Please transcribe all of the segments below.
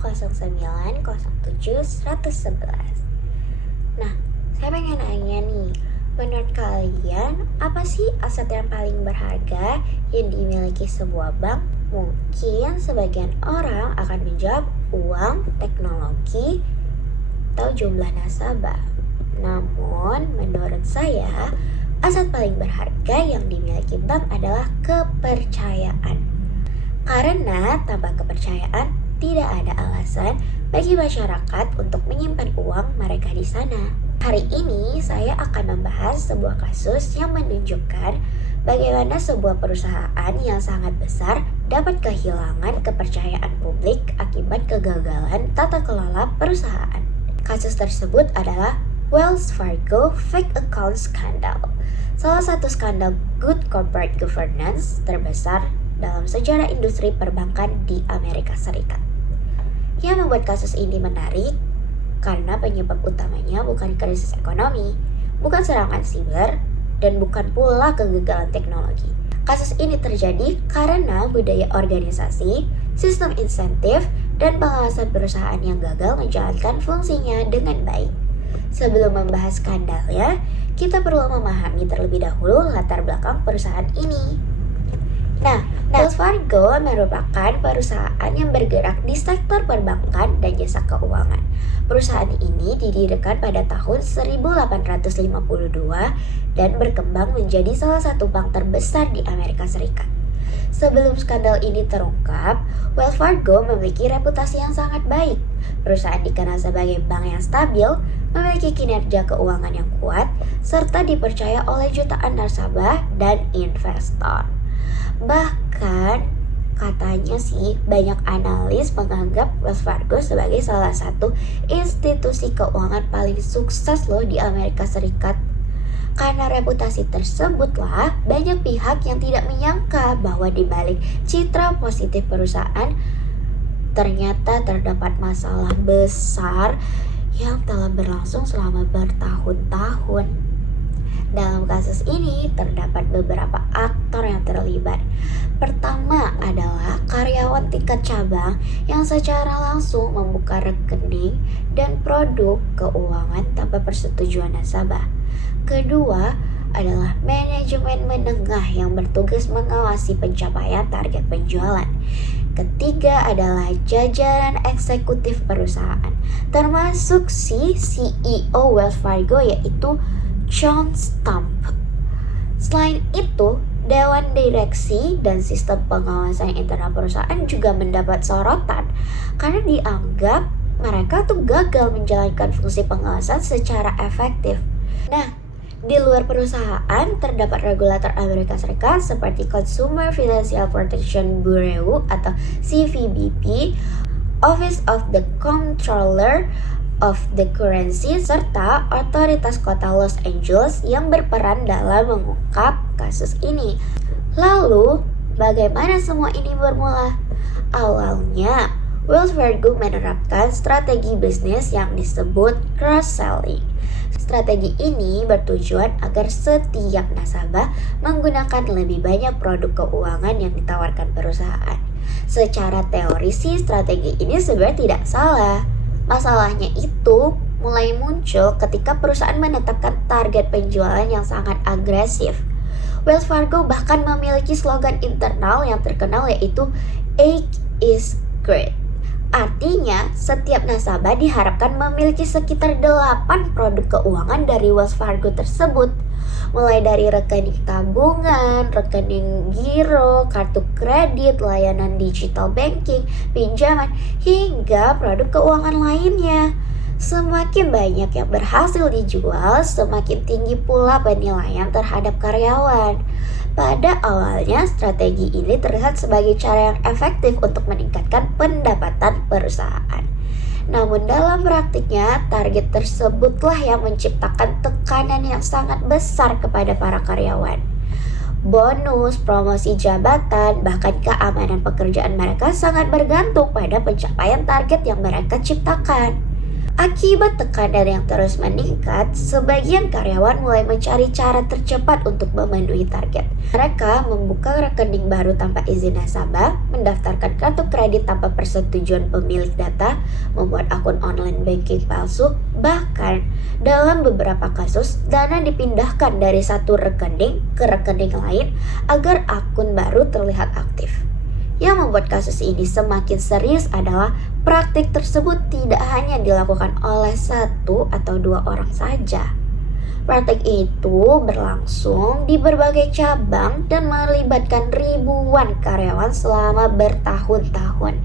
090711. Nah, saya pengen nanya nih, menurut kalian apa sih aset yang paling berharga yang dimiliki sebuah bank? Mungkin sebagian orang akan menjawab uang, teknologi, atau jumlah nasabah. Namun, menurut saya, aset paling berharga yang dimiliki bank adalah kepercayaan. Karena tanpa kepercayaan, tidak ada alasan bagi masyarakat untuk menyimpan uang mereka di sana. Hari ini saya akan membahas sebuah kasus yang menunjukkan bagaimana sebuah perusahaan yang sangat besar dapat kehilangan kepercayaan publik akibat kegagalan tata kelola perusahaan. Kasus tersebut adalah Wells Fargo Fake Account Scandal, salah satu skandal good corporate governance terbesar dalam sejarah industri perbankan di Amerika Serikat. Yang membuat kasus ini menarik karena penyebab utamanya bukan krisis ekonomi, bukan serangan siber, dan bukan pula kegagalan teknologi. Kasus ini terjadi karena budaya organisasi, sistem insentif, dan pengawasan perusahaan yang gagal menjalankan fungsinya dengan baik. Sebelum membahas skandalnya, kita perlu memahami terlebih dahulu latar belakang perusahaan ini. Nah, Wells Fargo merupakan perusahaan yang bergerak di sektor perbankan dan jasa keuangan. Perusahaan ini didirikan pada tahun 1852 dan berkembang menjadi salah satu bank terbesar di Amerika Serikat. Sebelum skandal ini terungkap, Wells Fargo memiliki reputasi yang sangat baik. Perusahaan dikenal sebagai bank yang stabil, memiliki kinerja keuangan yang kuat, serta dipercaya oleh jutaan nasabah dan investor. Bahkan katanya sih banyak analis menganggap Wells Fargo sebagai salah satu institusi keuangan paling sukses loh di Amerika Serikat. Karena reputasi tersebutlah banyak pihak yang tidak menyangka bahwa di balik citra positif perusahaan ternyata terdapat masalah besar yang telah berlangsung selama bertahun-tahun. Dalam kasus ini terdapat beberapa aktor yang terlibat. Pertama adalah karyawan tingkat cabang yang secara langsung membuka rekening dan produk keuangan tanpa persetujuan nasabah. Kedua adalah manajemen menengah yang bertugas mengawasi pencapaian target penjualan. Ketiga adalah jajaran eksekutif perusahaan, termasuk si CEO Wells Fargo yaitu John Stump. Selain itu, Dewan Direksi dan sistem pengawasan internal perusahaan juga mendapat sorotan karena dianggap mereka tuh gagal menjalankan fungsi pengawasan secara efektif. Nah, di luar perusahaan terdapat regulator Amerika Serikat seperti Consumer Financial Protection Bureau atau CFPB, Office of the Comptroller of the Currency, serta otoritas kota Los Angeles yang berperan dalam mengungkap kasus ini. Lalu, bagaimana semua ini bermula? Awalnya, Wells Fargo menerapkan strategi bisnis yang disebut cross-selling. Strategi ini bertujuan agar setiap nasabah menggunakan lebih banyak produk keuangan yang ditawarkan perusahaan. Secara teori sih, strategi ini sebenarnya tidak salah. Masalahnya itu mulai muncul ketika perusahaan menetapkan target penjualan yang sangat agresif. Wells Fargo bahkan memiliki slogan internal yang terkenal yaitu "Eight is great". Artinya, setiap nasabah diharapkan memiliki sekitar 8 produk keuangan dari Wells Fargo tersebut. Mulai dari rekening tabungan, rekening giro, kartu kredit, layanan digital banking, pinjaman, hingga produk keuangan lainnya. Semakin banyak yang berhasil dijual, semakin tinggi pula penilaian terhadap karyawan. Pada awalnya, strategi ini terlihat sebagai cara yang efektif untuk meningkatkan pendapatan perusahaan. Namun dalam praktiknya, target tersebutlah yang menciptakan tekanan yang sangat besar kepada para karyawan. Bonus, promosi jabatan, bahkan keamanan pekerjaan mereka sangat bergantung pada pencapaian target yang mereka ciptakan. Akibat tekanan yang terus meningkat, sebagian karyawan mulai mencari cara tercepat untuk memenuhi target. Mereka membuka rekening baru tanpa izin nasabah, mendaftarkan kartu kredit tanpa persetujuan pemilik data, membuat akun online banking palsu, bahkan dalam beberapa kasus, dana dipindahkan dari satu rekening ke rekening lain agar akun baru terlihat aktif. Yang membuat kasus ini semakin serius adalah praktik tersebut tidak hanya dilakukan oleh satu atau dua orang saja. Praktik itu berlangsung di berbagai cabang dan melibatkan ribuan karyawan selama bertahun-tahun.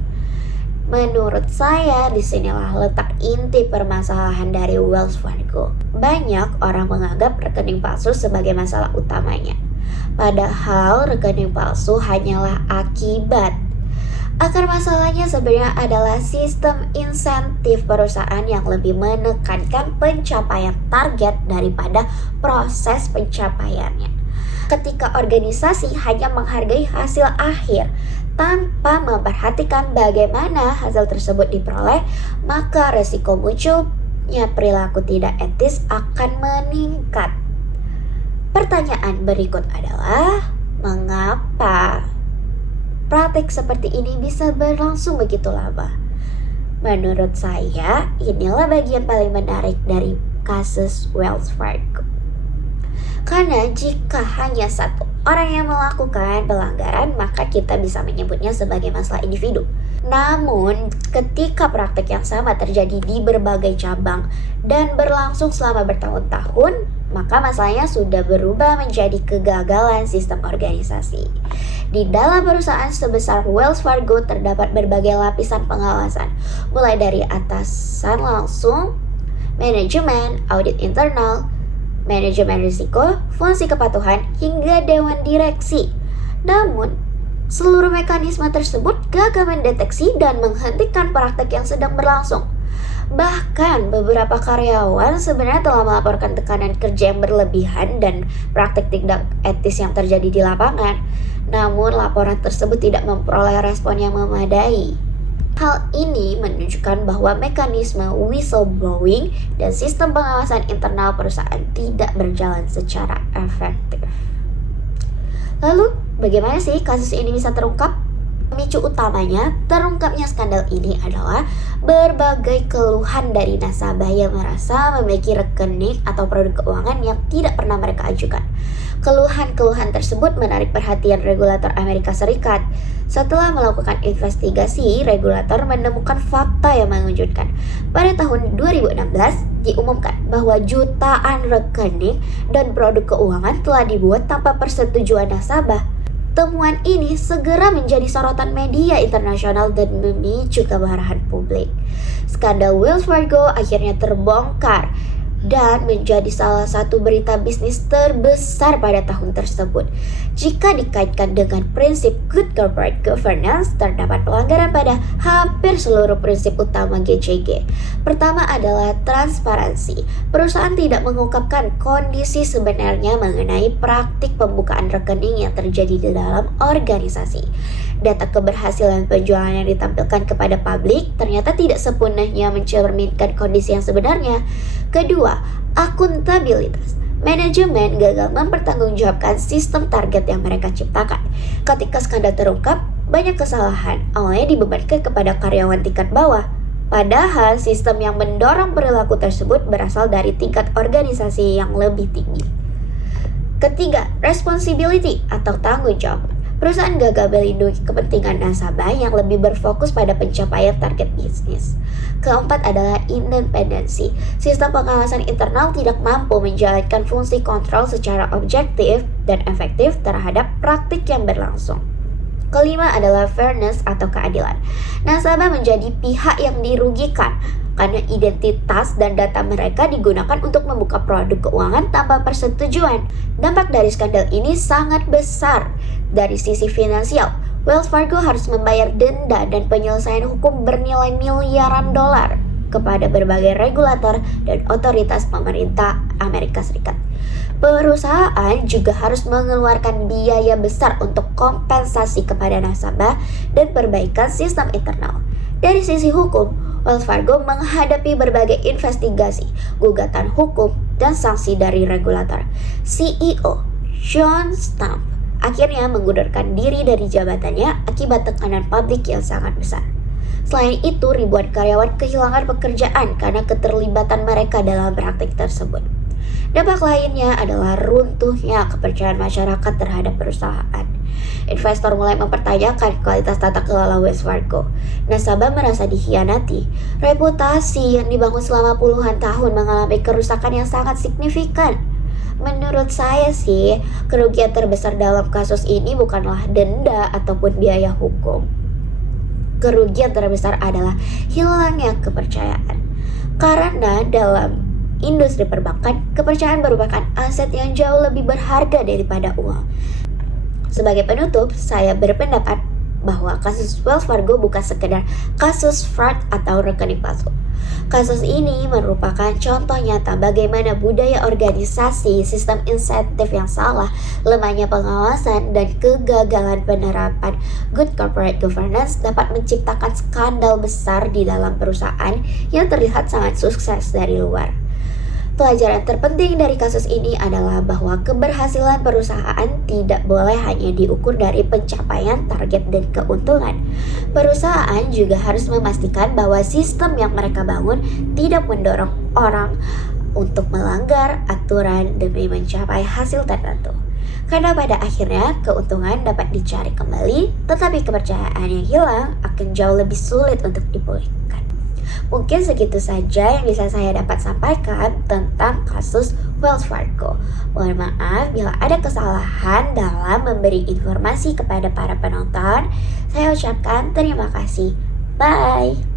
Menurut saya, disinilah letak inti permasalahan dari Wells Fargo. Banyak orang menganggap rekening palsu sebagai masalah utamanya. Padahal rekening palsu hanyalah akibat. Akar masalahnya sebenarnya adalah sistem insentif perusahaan yang lebih menekankan pencapaian target daripada proses pencapaiannya. Ketika organisasi hanya menghargai hasil akhir tanpa memperhatikan bagaimana hasil tersebut diperoleh, maka resiko munculnya perilaku tidak etis akan meningkat. Pertanyaan berikut adalah, mengapa praktik seperti ini bisa berlangsung begitu lama? Menurut saya, inilah bagian paling menarik dari kasus Wells Fargo. Karena jika hanya satu orang yang melakukan pelanggaran, maka kita bisa menyebutnya sebagai masalah individu. Namun, ketika praktik yang sama terjadi di berbagai cabang dan berlangsung selama bertahun-tahun, maka masalahnya sudah berubah menjadi kegagalan sistem organisasi. Di dalam perusahaan sebesar Wells Fargo terdapat berbagai lapisan pengawasan, mulai dari atasan langsung, manajemen, audit internal, manajemen risiko, fungsi kepatuhan, hingga dewan direksi. Namun, seluruh mekanisme tersebut gagal mendeteksi dan menghentikan praktek yang sedang berlangsung. Bahkan beberapa karyawan sebenarnya telah melaporkan tekanan kerja yang berlebihan dan praktik tidak etis yang terjadi di lapangan. Namun laporan tersebut tidak memperoleh respon yang memadai. Hal ini menunjukkan bahwa mekanisme whistleblowing dan sistem pengawasan internal perusahaan tidak berjalan secara efektif. Lalu, bagaimana sih kasus ini bisa terungkap? Pemicu utamanya terungkapnya skandal ini adalah berbagai keluhan dari nasabah yang merasa memiliki rekening atau produk keuangan yang tidak pernah mereka ajukan. Keluhan-keluhan tersebut menarik perhatian regulator Amerika Serikat. Setelah melakukan investigasi, regulator menemukan fakta yang mengejutkan. Pada tahun 2016, diumumkan bahwa jutaan rekening dan produk keuangan telah dibuat tanpa persetujuan nasabah. Temuan ini segera menjadi sorotan media internasional dan memicu kemarahan publik. Skandal Wells Fargo akhirnya terbongkar dan menjadi salah satu berita bisnis terbesar pada tahun tersebut. Jika dikaitkan dengan prinsip good corporate governance, terdapat pelanggaran pada hampir seluruh prinsip utama GCG. Pertama adalah transparansi. Perusahaan tidak mengungkapkan kondisi sebenarnya mengenai praktik pembukaan rekening yang terjadi di dalam organisasi. Data keberhasilan penjualan yang ditampilkan kepada publik ternyata tidak sepenuhnya mencerminkan kondisi yang sebenarnya. Kedua, akuntabilitas. Manajemen gagal mempertanggungjawabkan sistem target yang mereka ciptakan. Ketika skandal terungkap, banyak kesalahan awalnya dibebankan kepada karyawan tingkat bawah. Padahal sistem yang mendorong perilaku tersebut berasal dari tingkat organisasi yang lebih tinggi. Ketiga, responsibility atau tanggung jawab. Perusahaan gagal melindungi kepentingan nasabah yang lebih berfokus pada pencapaian target bisnis. Keempat adalah independensi. Sistem pengawasan internal tidak mampu menjalankan fungsi kontrol secara objektif dan efektif terhadap praktik yang berlangsung. Kelima adalah fairness atau keadilan. Nasabah menjadi pihak yang dirugikan karena identitas dan data mereka digunakan untuk membuka produk keuangan tanpa persetujuan. Dampak dari skandal ini sangat besar. Dari sisi finansial, Wells Fargo harus membayar denda dan penyelesaian hukum bernilai miliaran dolar kepada berbagai regulator dan otoritas pemerintah Amerika Serikat. Perusahaan juga harus mengeluarkan biaya besar untuk kompensasi kepada nasabah dan perbaikan sistem internal. Dari sisi hukum, Wells Fargo menghadapi berbagai investigasi, gugatan hukum, dan sanksi dari regulator. CEO John Stamp akhirnya mengundurkan diri dari jabatannya akibat tekanan publik yang sangat besar. Selain itu, ribuan karyawan kehilangan pekerjaan karena keterlibatan mereka dalam praktik tersebut. Dampak lainnya adalah runtuhnya kepercayaan masyarakat terhadap perusahaan. Investor mulai mempertanyakan kualitas tata kelola Wells Fargo. Nasabah merasa dikhianati. Reputasi yang dibangun selama puluhan tahun mengalami kerusakan yang sangat signifikan. Menurut saya sih, kerugian terbesar dalam kasus ini bukanlah denda ataupun biaya hukum. Kerugian terbesar adalah hilangnya kepercayaan. Karena dalam industri perbankan, kepercayaan merupakan aset yang jauh lebih berharga daripada uang. Sebagai penutup, saya berpendapat bahwa kasus Wells Fargo bukan sekedar kasus fraud atau rekening palsu. Kasus ini merupakan contoh nyata bagaimana budaya organisasi, sistem insentif yang salah, lemahnya pengawasan, dan kegagalan penerapan good corporate governance dapat menciptakan skandal besar di dalam perusahaan yang terlihat sangat sukses dari luar. Pelajaran terpenting dari kasus ini adalah bahwa keberhasilan perusahaan tidak boleh hanya diukur dari pencapaian target dan keuntungan. Perusahaan juga harus memastikan bahwa sistem yang mereka bangun tidak mendorong orang untuk melanggar aturan demi mencapai hasil tertentu. Karena pada akhirnya keuntungan dapat dicari kembali, tetapi kepercayaan yang hilang akan jauh lebih sulit untuk dipulihkan. Mungkin segitu saja yang bisa saya dapat sampaikan tentang kasus Wells Fargo. Mohon maaf bila ada kesalahan dalam memberi informasi kepada para penonton. Saya ucapkan terima kasih. Bye.